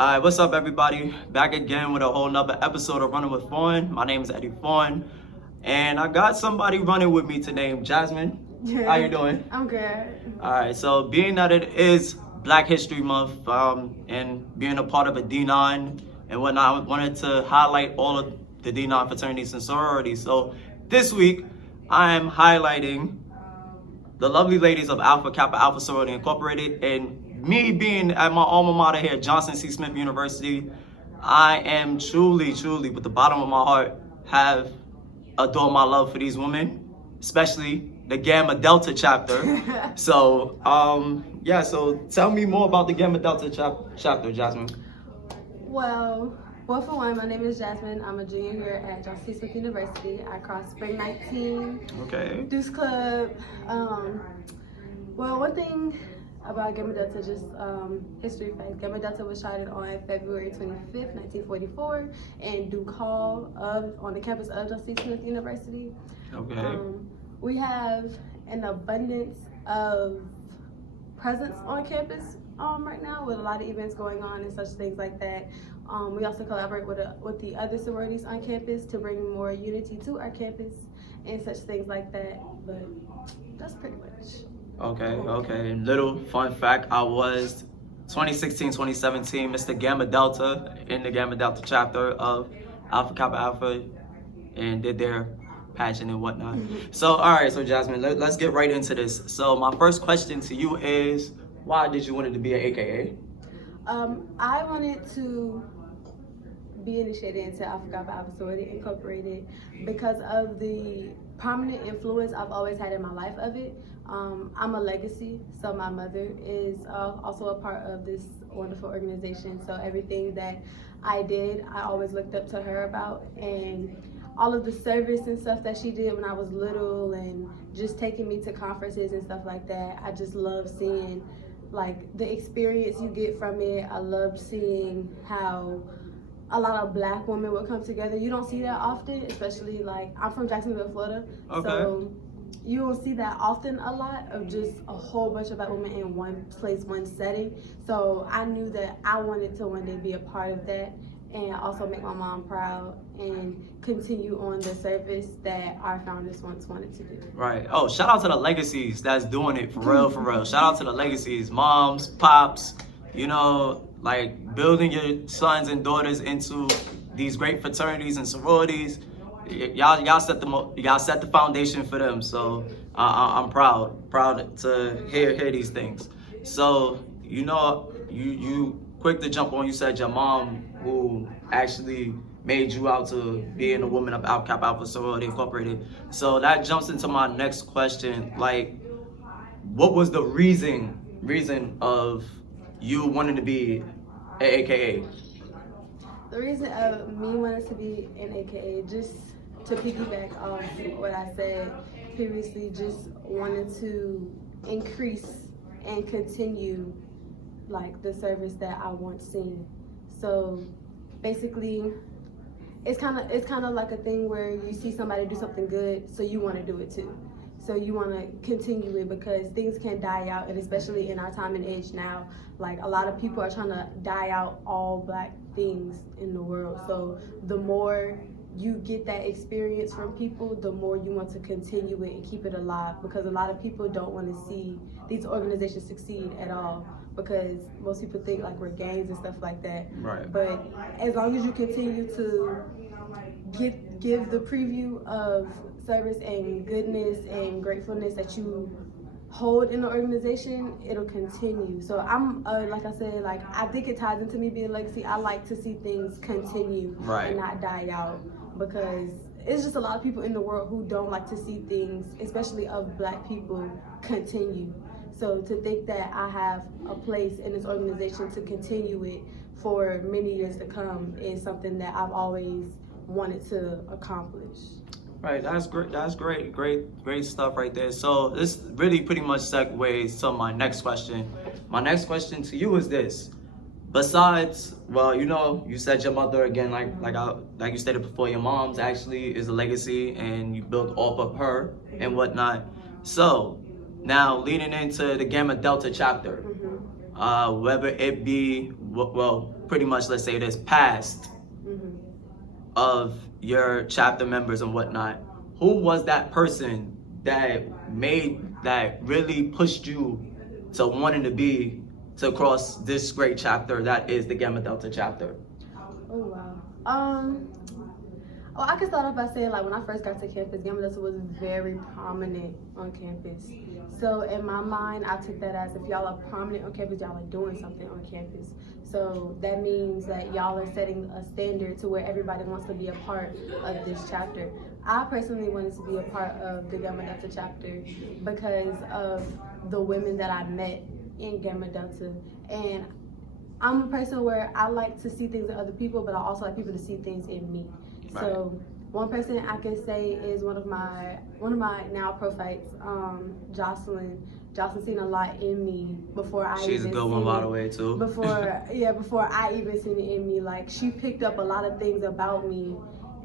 Alright, what's up everybody? Back again with a whole nother episode of Running with Fawn. My name is Eddie Fawn. And I got somebody running with me today, Jasmine. Yeah. How you doing? I'm good. Alright, so being that it is Black History Month, and being a part of a D9 and whatnot, I wanted to highlight all of the D9 fraternities and sororities. So this week, I am highlighting the lovely ladies of Alpha Kappa Alpha Sorority Incorporated, and me being at my alma mater here, Johnson C. Smith University, I am truly, with the bottom of my heart, have adored my love for these women, especially the Gamma Delta chapter. So, so tell me more about the Gamma Delta chapter, Jasmine. Well, for one, my name is Jasmine. I'm a junior here at Johnson C. Smith University. I crossed Spring 19, Okay. Deuce Club. One thing about Gamma Delta, just history facts. Gamma Delta was started on February 25th, 1944 in Duke Hall on the campus of Johnson C. Smith University. Okay. We have an abundance of presence on campus right now, with a lot of events going on and such things like that. We also collaborate with the other sororities on campus to bring more unity to our campus and such things like that. But that's pretty much. Okay. Little fun fact, I was 2016-2017 Mr. Gamma Delta in the Gamma Delta chapter of Alpha Kappa Alpha and did their pageant and whatnot. So, all right, so Jasmine, let's get right into this. So my first question to you is, why did you want to be an AKA? I wanted to be initiated into Alpha Kappa Alpha Sorority Incorporated because of the prominent influence I've always had in my life of it. I'm a legacy, so my mother is also a part of this wonderful organization. So everything that I did, I always looked up to her about, and all of the service and stuff that she did when I was little, and just taking me to conferences and stuff like that. I just love seeing like the experience you get from it. I loved seeing how a lot of Black women would come together. You don't see that often, especially like I'm from Jacksonville, Florida. Okay. So you don't see that often a lot, of just a whole bunch of Black women in one place, one setting. So I knew that I wanted to one day be a part of that, and also make my mom proud and continue on the service that our founders once wanted to do. Right. Oh, shout out to the legacies that's doing it for real. Shout out to the legacies, moms, pops, like building your sons and daughters into these great fraternities and sororities. Y'all set the foundation for them. So I'm proud to hear these things. So you quick to jump on. You said your mom, who actually made you out to being a woman of Alpha Kappa Alpha Sorority Incorporated. So that jumps into my next question. Like, what was the reason of you wanting to be an AKA? The reason of me wanting to be an AKA, just to piggyback off what I said previously, just wanted to increase and continue like the service that I once seen. So basically, it's kind of like a thing where you see somebody do something good, so you want to do it too. So you want to continue it, because things can die out, and especially in our time and age now, like a lot of people are trying to die out all Black things in the world. So the more you get that experience from people, the more you want to continue it and keep it alive, because a lot of people don't want to see these organizations succeed at all, because most people think like we're gangs and stuff like that. Right. But as long as you continue to give the preview of service and goodness and gratefulness that you hold in the organization, it'll continue. So I'm like I said, like I think it ties into me being a legacy. I like to see things continue and not die out, because it's just a lot of people in the world who don't like to see things, especially of Black people, continue. So to think that I have a place in this organization to continue it for many years to come is something that I've always wanted to accomplish. Right, that's great. That's great stuff right there. So this really pretty much segues to my next question. My next question to you is this: besides, well, you said your mother again, like you stated before, your mom's actually is a legacy, and you built off of her and whatnot. So now leading into the Gamma Delta chapter, whether it be well, pretty much, let's say this, past of your chapter members and whatnot, who was that person that really pushed you to wanting to cross this great chapter that is the Gamma Delta chapter? Oh wow. Oh, I can start off by saying, like, when I first got to campus, Gamma Delta was very prominent on campus. So in my mind, I took that as, if y'all are prominent on campus, y'all are doing something on campus. So that means that y'all are setting a standard to where everybody wants to be a part of this chapter. I personally wanted to be a part of the Gamma Delta chapter because of the women that I met in Gamma Delta. And I'm a person where I like to see things in other people, but I also like people to see things in me. Right. So one person I can say is one of my now prophytes, Jasmine. Jasmine seen a lot in me before I She's even a good one, by the way, too. Before I even seen it in me. Like, she picked up a lot of things about me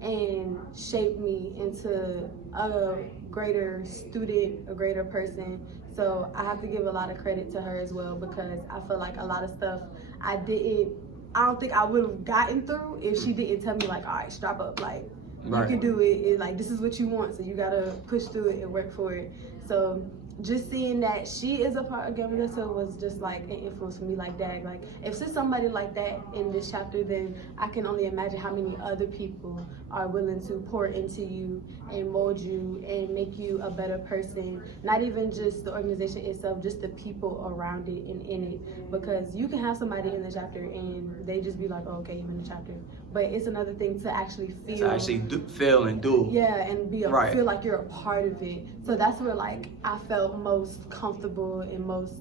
and shaped me into a greater student, a greater person. So I have to give a lot of credit to her as well, because I feel like a lot of stuff I don't think I would have gotten through if she didn't tell me, like, all right, strap up, like, right, you can do it. Like, this is what you want, so you gotta push through it and work for it. So just seeing that she is a part of Gamma Delta was just like an influence for me. Like, dang, like, if there's somebody like that in this chapter, then I can only imagine how many other people are willing to pour into you and mold you and make you a better person. Not even just the organization itself, just the people around it and in it. Because you can have somebody in the chapter and they just be like, oh, okay, you're in the chapter. But it's another thing to actually feel. To actually feel and do. Yeah, and feel like you're a part of it. So that's where, like, I felt most comfortable and most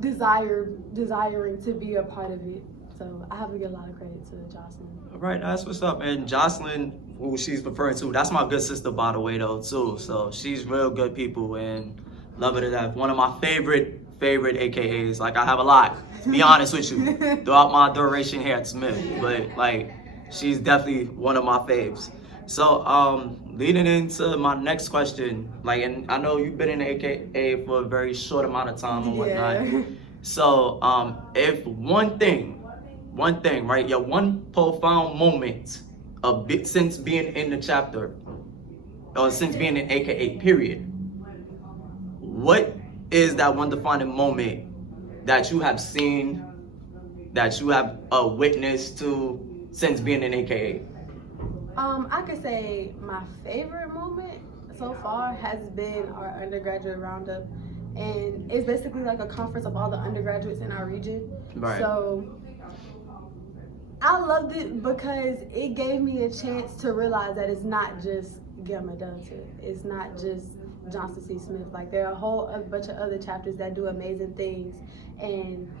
desiring to be a part of it. So I have to give a lot of credit to Jocelyn. All right, that's what's up. And Jocelyn, who she's referring to, that's my good sister, by the way, though, too. So she's real good people and love her to death. One of my favorite AKAs. Like, I have a lot, to be honest with you, throughout my duration here at Smith. But, like, she's definitely one of my faves. So, leading into my next question, like, and I know you've been in the AKA for a very short amount of time and whatnot. Yeah. So, if one thing, right, your one profound moment since being in the chapter, or since being in AKA, period, what is that one defining moment that you have seen, that you have witnessed to since being in AKA? I could say my favorite moment so far has been our undergraduate roundup, and it's basically like a conference of all the undergraduates in our region. Right. So I loved it because it gave me a chance to realize that it's not just Gamma Delta, it's not just Johnson C. Smith. Like, there are a whole bunch of other chapters that do amazing things, and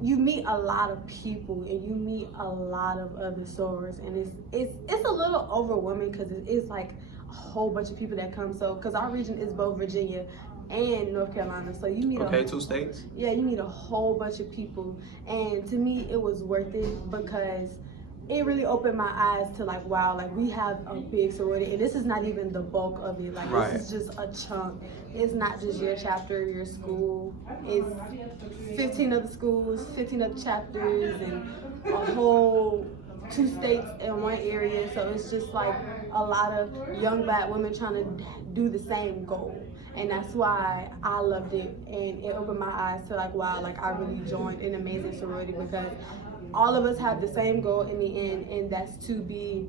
you meet a lot of people and you meet a lot of other sorors, and it's a little overwhelming because it's like a whole bunch of people that come. So because our region is both Virginia and North Carolina, so you meet 2 states. Yeah, you meet a whole bunch of people, and to me it was worth it because it really opened my eyes to, like, wow, like, we have a big sorority, and this is not even the bulk of it. Like, right, this is just a chunk. It's not just your chapter, your school. It's 15 other schools, 15 other chapters, and a whole 2 states in one area. So it's just like a lot of young Black women trying to do the same goal. And that's why I loved it, and it opened my eyes to, like, wow, like, I really joined an amazing sorority because all of us have the same goal in the end, and that's to be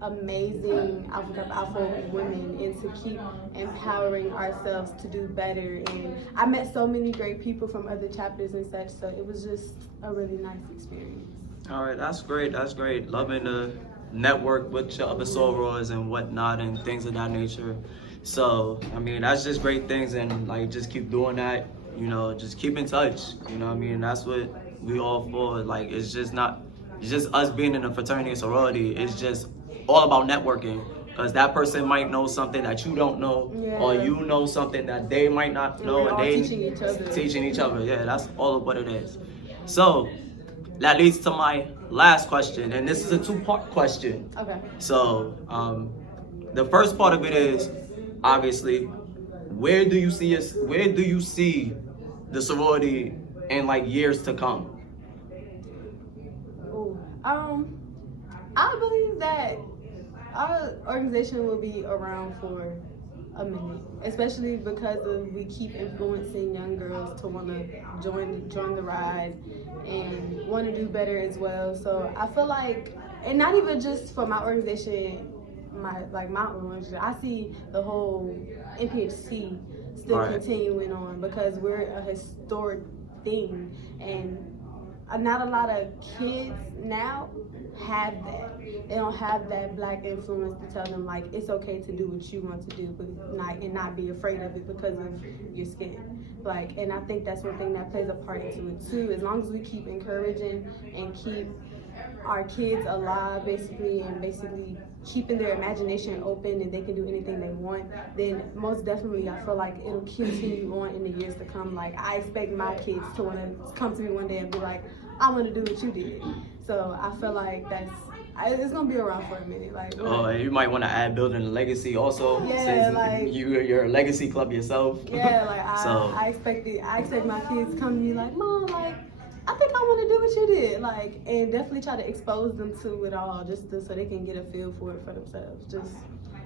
amazing Alpha Kappa Alpha women and to keep empowering ourselves to do better. And I met so many great people from other chapters and such, so it was just a really nice experience. All right, that's great. That's great. Loving to network with your other sorors and whatnot and things of that nature. So, I mean, that's just great things, and, like, just keep doing that. You know, just keep in touch. You know what I mean? That's what we all for. Like, it's just us being in a fraternity and sorority. It's just all about networking, because that person might know something that you don't know, yeah, or you know something that they might not know, and they teaching each other. Yeah, that's all of what it is. So that leads to my last question, and this is a 2-part question. Okay. So the first part of it is, obviously, where do you see the sorority in, like, years to come? I believe that our organization will be around for a minute, especially because we keep influencing young girls to want to join the ride and want to do better as well. So I feel like, and not even just for my organization, my own organization, I see the whole NPHC still continuing on because we're a historic thing, and not a lot of kids now have that. They don't have that black influence to tell them like it's okay to do what you want to do, but not be afraid of it because of your skin. Like, and I think that's one thing that plays a part into it too. As long as we keep encouraging and keep our kids alive, basically keeping their imagination open and they can do anything they want, then most definitely I feel like it'll continue on in the years to come. Like, I expect my kids to want to come to me one day and be like, I want to do what you did. So I feel like it's gonna be around for a minute. Like, and you might want to add building a legacy also. Yeah, since like you're a legacy club yourself. Yeah, like I expect my kids to come to me like, Mom, like, I think I want to do what you did, like, and definitely try to expose them to it all, so they can get a feel for it for themselves, just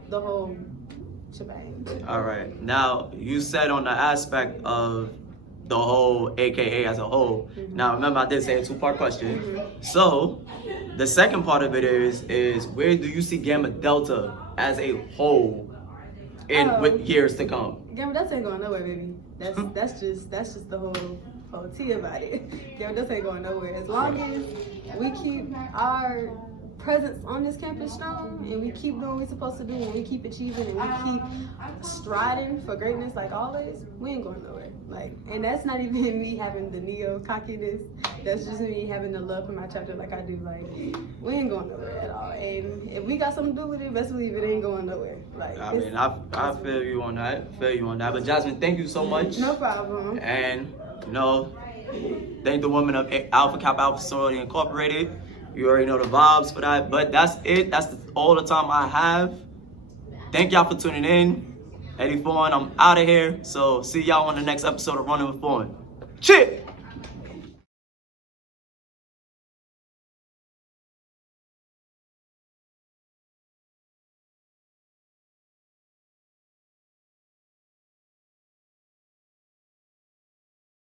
the whole shebang. All right. Now, you said on the aspect of the whole AKA as a whole. Mm-hmm. Now, remember, I did say a two-part question. Mm-hmm. So, the second part of it is where do you see Gamma Delta as a whole with years to come? Gamma Delta ain't going nowhere, baby. That's just the whole tea about it. Gamma Delta ain't going nowhere. As long as we keep our presence on this campus strong and we keep doing what we're supposed to do and we keep achieving and we keep striding for greatness like always, we ain't going nowhere. Like, and that's not even me having the neo cockiness. That's just me having the love for my chapter like I do. Like, we ain't going nowhere at all. And if we got something to do with it, best believe it ain't going nowhere. Like, I mean, I feel you on that. But Jasmine, thank you so much. No problem. And thank the women of Alpha Kappa Alpha Sorority Incorporated. You already know the vibes for that. But that's it. That's all the time I have. Thank y'all for tuning in. Eddie Fawn, I'm out of here. So see y'all on the next episode of Running with Fawn. Cheers!